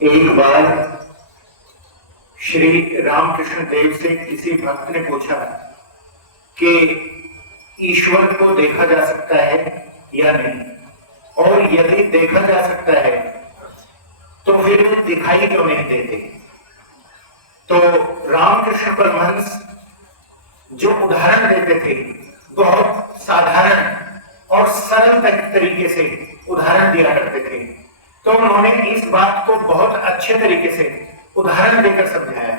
एक बार श्री रामकृष्ण देव से किसी भक्त ने पूछा कि ईश्वर को देखा जा सकता है या नहीं, और यदि देखा जा सकता है तो फिर वो दिखाई क्यों नहीं देते। तो रामकृष्ण परमहंस जो उदाहरण देते थे बहुत साधारण और सरल तरीके से उदाहरण दिया करते थे। तो उन्होंने इस बात को बहुत अच्छे तरीके से उदाहरण देकर समझाया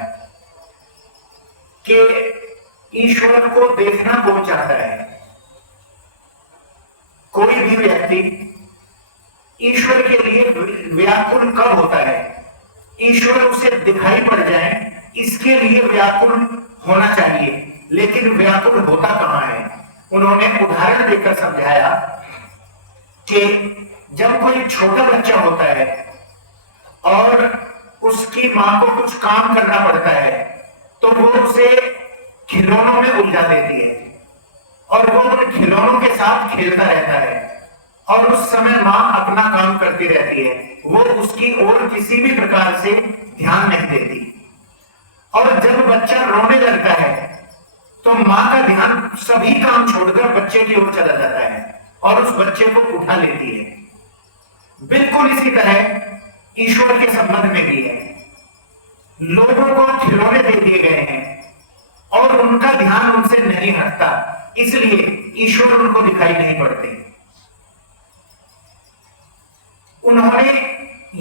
कि ईश्वर को देखना कौन चाहता है। कोई भी व्यक्ति ईश्वर के लिए व्याकुल कब होता है, ईश्वर उसे दिखाई पड़ जाए इसके लिए व्याकुल होना चाहिए, लेकिन व्याकुल होता कहां है। उन्होंने उदाहरण देकर समझाया कि जब कोई छोटा बच्चा होता है और उसकी मां को कुछ काम करना पड़ता है तो वो उसे खिलौनों में उलझा देती है और वो उन खिलौनों के साथ खेलता रहता है और उस समय मां अपना काम करती रहती है, वो उसकी ओर किसी भी प्रकार से ध्यान नहीं देती। और जब बच्चा रोने लगता है तो मां का ध्यान सभी काम छोड़कर बच्चे की ओर चला जाता है और उस बच्चे को उठा लेती है। बिल्कुल इसी तरह ईश्वर के संबंध में भी है। लोगों को खिलौने दे दिए गए हैं और उनका ध्यान उनसे नहीं हटता, इसलिए ईश्वर उनको दिखाई नहीं पड़ते। उन्होंने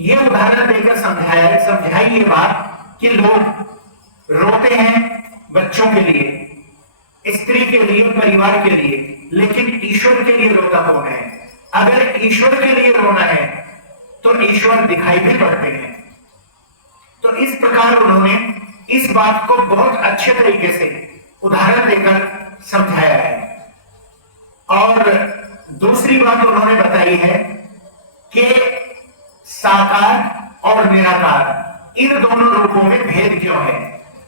ये उदाहरण देकर समझाई ये बात कि लोग रोते हैं बच्चों के लिए, स्त्री के लिए, परिवार के लिए, लेकिन ईश्वर के लिए रोता कौन है। अगर ईश्वर के लिए रोना है तो ईश्वर दिखाई भी पड़ते हैं। तो इस प्रकार उन्होंने इस बात को बहुत अच्छे तरीके से उदाहरण देकर समझाया है। और दूसरी बात उन्होंने बताई है कि साकार और निराकार इन दोनों रूपों में भेद क्यों है।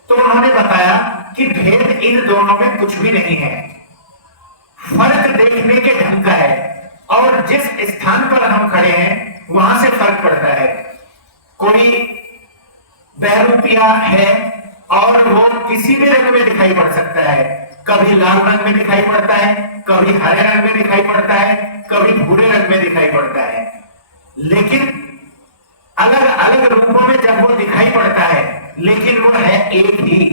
तो उन्होंने बताया कि भेद इन दोनों में कुछ भी नहीं है, फर्क देखने के ढंग का है और जिस स्थान पर हम खड़े हैं वहां से फर्क पड़ता है। कोई बहरूपिया है और वो किसी भी रंग में दिखाई पड़ सकता है, कभी लाल रंग में दिखाई पड़ता है, कभी हरे रंग में दिखाई पड़ता है, कभी भूरे रंग में दिखाई पड़ता है, लेकिन अलग अलग रूपों में जब वो दिखाई पड़ता है लेकिन वो है एक ही।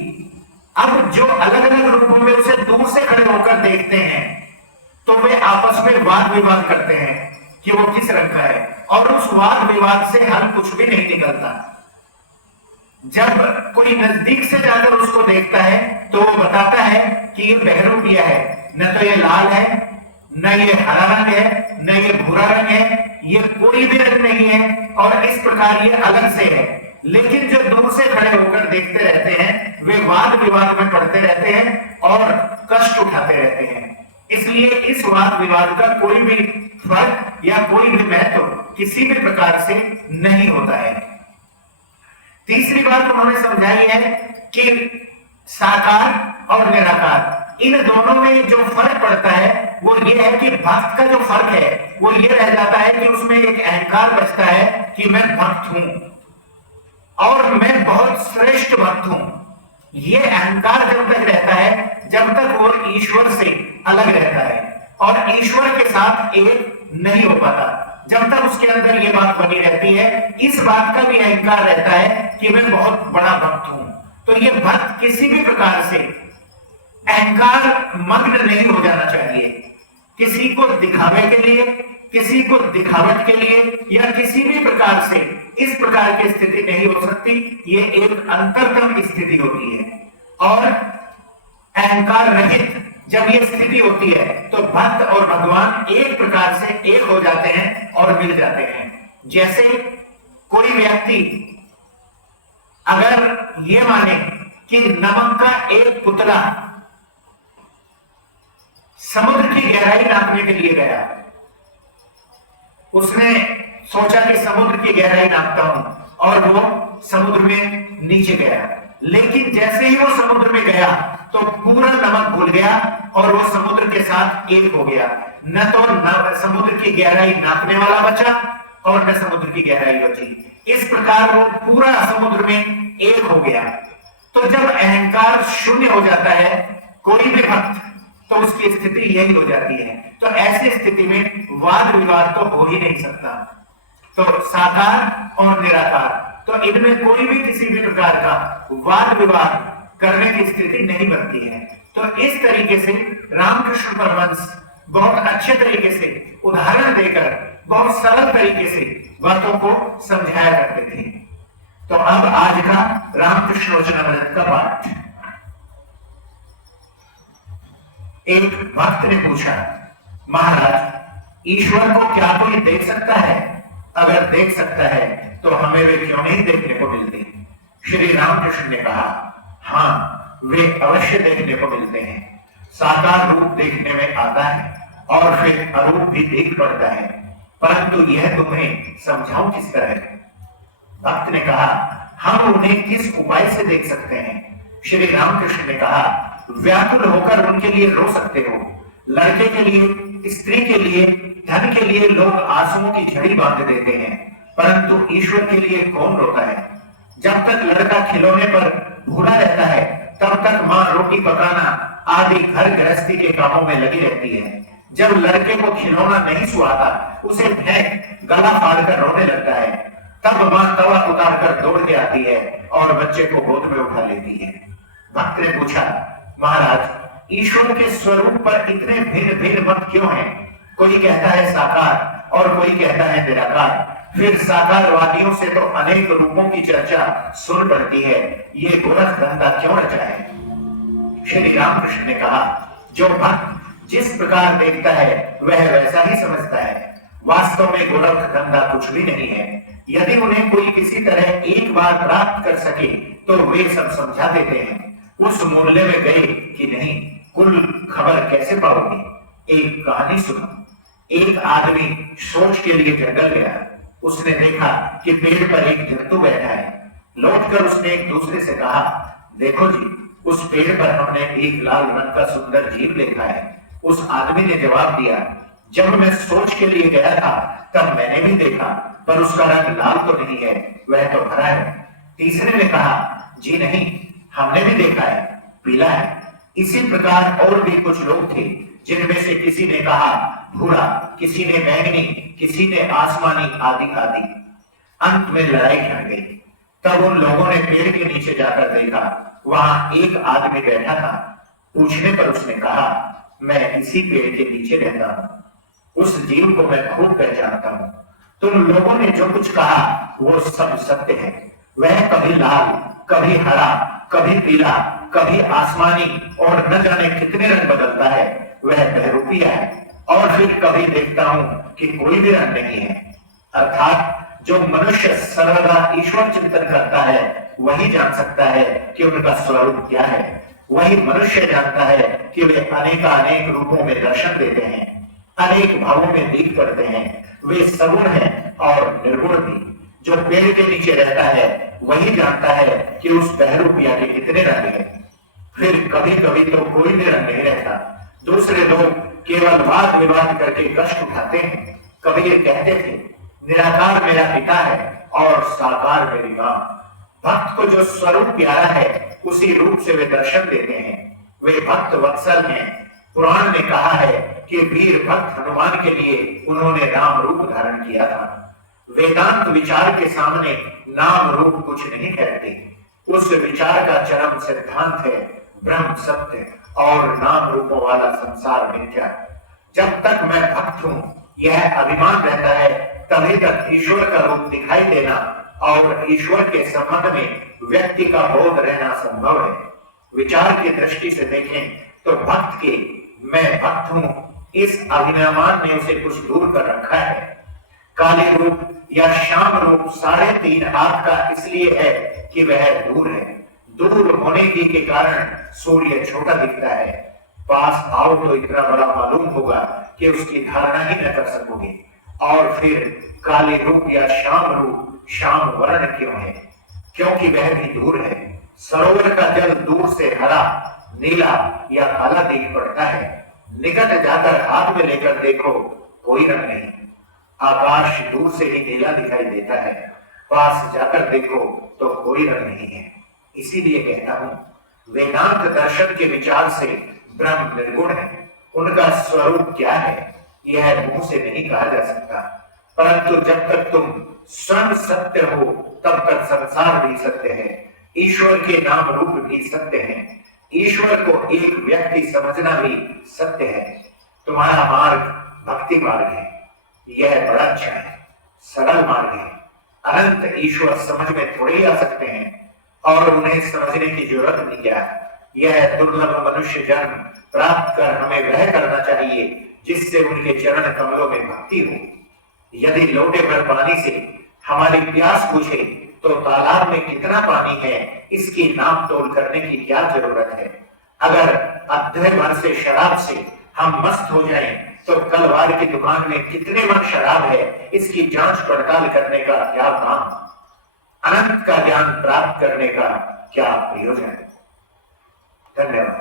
अब जो अलग अलग रूपों में उसे दूर से खड़े होकर देखते हैं तो वे आपस में वाद विवाद करते हैं कि वो किस रंग का है, और उस वाद विवाद से हल कुछ भी नहीं निकलता। जब कोई नजदीक से जाकर उसको देखता है तो वो बताता है कि ये बहरूपिया है, न तो ये लाल है, न ये हरा रंग है, न ये भूरा रंग है, ये कोई भी रंग नहीं है और इस प्रकार ये अलग से है। लेकिन जो दूर से खड़े होकर देखते रहते हैं वे वाद विवाद में पड़ते रहते हैं और कष्ट उठाते रहते हैं। इसलिए इस वाद विवाद का कोई भी फर्क या कोई भी महत्व किसी भी प्रकार से नहीं होता है। तीसरी बात उन्होंने समझाई है कि साकार और निराकार इन दोनों में जो फर्क पड़ता है वो ये है कि भक्त का जो फर्क है वो ये रह जाता है कि उसमें एक अहंकार बचता है कि मैं भक्त हूं और मैं बहुत श्रेष्ठ भक्त हूं। ये अहंकार जब तक रहता है जब तक वो ईश्वर से अलग रहता है और ईश्वर के साथ एक नहीं हो पाता। जब तक उसके अंदर ये बात बनी रहती है, इस बात का भी अहंकार रहता है कि मैं बहुत बड़ा भक्त हूं। तो ये भक्त किसी भी प्रकार से अहंकार मग्न नहीं हो जाना चाहिए। किसी को दिखावे के लिए, किसी को दिखावट के लिए या किसी भी प्रकार से इस प्रकार की स्थिति नहीं हो सकती। ये एक अंतरतम स्थिति होती है और अहंकार रहित जब ये स्थिति होती है तो भक्त और भगवान एक प्रकार से एक हो जाते हैं और मिल जाते हैं। जैसे कोई व्यक्ति अगर ये माने कि नमक का एक पुतला समुद्र की गहराई नापने के लिए गया, उसने सोचा कि समुद्र की गहराई नापता हूं और वो समुद्र में नीचे गया, लेकिन जैसे ही वो समुद्र में गया तो पूरा नमक घुल गया और वो समुद्र के साथ एक हो गया। न तो समुद्र की गहराई नापने वाला बचा और न समुद्र की गहराई बची। इस प्रकार वो पूरा समुद्र में एक हो गया। तो जब अहंकार शून्य हो जाता है कोई भी भक्त, तो उसकी स्थिति यही हो जाती है। तो ऐसी स्थिति में वाद विवाद तो हो ही नहीं सकता। तो साकार और निराकार, तो इनमें कोई भी किसी भी प्रकार का वाद विवाद करने की स्थिति नहीं बनती है। तो इस तरीके से रामकृष्ण परमहंस बहुत अच्छे तरीके से उदाहरण देकर बहुत सरल तरीके से बातों को समझाया करते थे। तो अब आज का रामकृष्ण वचनामृत का पाठ। एक भक्त ने पूछा, महाराज ईश्वर को क्या कोई देख सकता है? अगर देख सकता है तो हमें वे क्यों नहीं देखने को मिलते? श्री रामकृष्ण ने कहा, हाँ वे अवश्य देखने को मिलते हैं। साकार रूप देखने में आता है और फिर अरूप भी देख पड़ता है, परंतु यह तुम्हें समझाऊं किस तरह? भक्त ने कहा, हम उन्हें किस उपाय से देख सकते हैं? श्री रामकृष्ण ने कहा, व्याकुल होकर उनके लिए रो सकते हो। लड़के के लिए, स्त्री के लिए, धन के लिए लोग आंसुओं की झड़ी बांध देते हैं, परंतु ईश्वर के लिए कौन रोता है? जब तक लड़का खिलौने पर भूला रहता है तब तक माँ रोटी पकाना आदि घर गृहस्थी के कामों में लगी रहती है। जब लड़के को खिलौना नहीं सुहाता, उसे फेंक गला फाड़कर रोने लगता है, तब माँ तवा उतार कर दौड़ के आती है और बच्चे को गोद में उठा लेती है। भक्त ने पूछा, महाराज ईश्वर के स्वरूप पर इतने भिन्न भिन्न मत क्यों हैं? कोई कहता है साकार और कोई कहता है निराकार। फिर साकारवादियों से तो अनेक रूपों की चर्चा सुन पड़ती है, ये गोरख धंधा क्यों रचा है? श्री रामकृष्ण ने कहा, जो भक्त जिस प्रकार देखता है वह वैसा ही समझता है। वास्तव में गोरख धंधा कुछ भी नहीं है। यदि उन्हें कोई किसी तरह एक बार प्राप्त कर सके तो वे सब समझा देते हैं। उस मूल्य में गए कि नहीं, कुल खबर कैसे पाओगे? एक कहानी सुनो। एक आदमी सोच के लिए जंगल गया। उसने देखा कि पेड़ पर एक जंतु बैठा है। लौटकर उसने एक दूसरे से कहा, देखो जी, उस पेड़ पर हमने एक लाल रंग का सुंदर जीव देखा है। उस आदमी ने जवाब दिया, जब मैं सोच के लिए गया था तब मैंने भी देखा, पर उसका रंग लाल तो नहीं है, वह तो हरा है। तीसरे ने कहा, जी नहीं, हमने भी देखा है, पीला है। इसी प्रकार और भी कुछ लोग थे, जिनमें से किसी ने कहा भूरा, किसी ने बैंगनी, किसी ने आसमानी, आदि आदि। अंत में लड़ाई छिड़ गई। तब उन लोगों ने पेड़ के नीचे जाकर देखा, वहां एक आदमी बैठा था। पूछने पर उसने कहा, मैं इसी पेड़ के नीचे रहता हूँ। उस जीव को मैं खूब पहचानता हूँ। तुम लोगों ने जो कुछ कहा वो सब सत्य है। वह कभी लाल, कभी हरा, कभी पीला, कभी आसमानी और न जाने कितने रंग बदलता है। वह बहरूपिया है। और फिर कभी देखता हूं कि कोई भी रंग नहीं है। अर्थात जो मनुष्य सर्वदा ईश्वर चिंतन करता है वही जान सकता है कि उनका स्वरूप क्या है। वही मनुष्य जानता है कि वे अनेकानेक रूपों में दर्शन देते हैं, अनेक भावों में दिख पड़ते हैं। वे सगुण हैं और निर्गुण भी। जो पेड़ के नीचे रहता है वही जानता है कि उस बहरूपिया के कितने रंग हैं। फिर कभी कभी तो कोई भी रंग नहीं रहता। दूसरे लोग केवल वाद विवाद करके कष्ट उठाते हैं। कभी ये कहते थे, निराकार मेरा पिता है और साकार मेरी मां। भक्त को जो स्वरूप प्यारा है उसी रूप से वे दर्शन देते हैं। वे भक्त वत्सल हैं। पुराण ने कहा है कि वीर भक्त हनुमान के लिए उन्होंने राम रूप धारण किया था। वेदांत विचार के सामने नाम रूप कुछ नहीं कहते। उस विचार का चरम सिद्धांत है ब्रह्म सत्य और नाम रूपों वाला संसार मिथ्या। जब तक मैं भक्त हूं यह अभिमान रहता है, तभी तक ईश्वर का रूप दिखाई देना और ईश्वर के संबंध में व्यक्ति का बोध रहना संभव है। विचार की दृष्टि से देखें तो भक्त के मैं भक्त हूं इस अभिमान ने उसे कुछ दूर कर रखा है। काली रूप या श्याम रूप 3.5 हाथ का इसलिए है कि वह दूर है। दूर होने के कारण सूर्य छोटा दिखता है। पास आओ तो इतना बड़ा मालूम होगा कि उसकी धारणा ही न कर सकोगे। और फिर काली रूप या श्याम रूप श्याम वर्ण क्यों है? क्योंकि वह भी दूर है। सरोवर का जल दूर से हरा, नीला या काला दिख पड़ता है। निकट जाकर हाथ में लेकर देखो, कोई रंग नहीं। आकाश दूर से ही नीला दिखाई देता है। पास जाकर देखो तो कोई रंग नहीं है। इसीलिए कहता हूं, वेदांत दर्शन के विचार से ब्रह्म निर्गुण है। उनका स्वरूप क्या है यह मुंह से नहीं कहा जा सकता, परंतु जब तक तुम स्वयं सत्य हो तब तक संसार भी सत्य है, ईश्वर के नाम रूप भी सत्य है, ईश्वर को एक व्यक्ति समझना भी सत्य है। तुम्हारा मार्ग भक्ति मार्ग है, यह बड़ा अच्छा है, सरल मार्ग है। अनंत ईश्वर समझ में थोड़े ही आ सकते हैं और उन्हें समझने की जरूरत नहीं है। यह दुर्लभ मनुष्य जन्म प्राप्त कर हमें वह करना चाहिए जिससे उनके चरण कमलों में भक्ति हो। यदि लोटे भर पानी से हमारी प्यास बुझे तो तालाब में कितना पानी है इसकी नाप तोल करने की क्या जरूरत है। अगर अध्याय भर से शराब से हम मस्त हो जाएं तो कलवार की दुकान में कितने मन शराब है इसकी जांच पड़ताल करने का क्या काम। अनंत का ज्ञान प्राप्त करने का क्या प्रयोजन। धन्यवाद।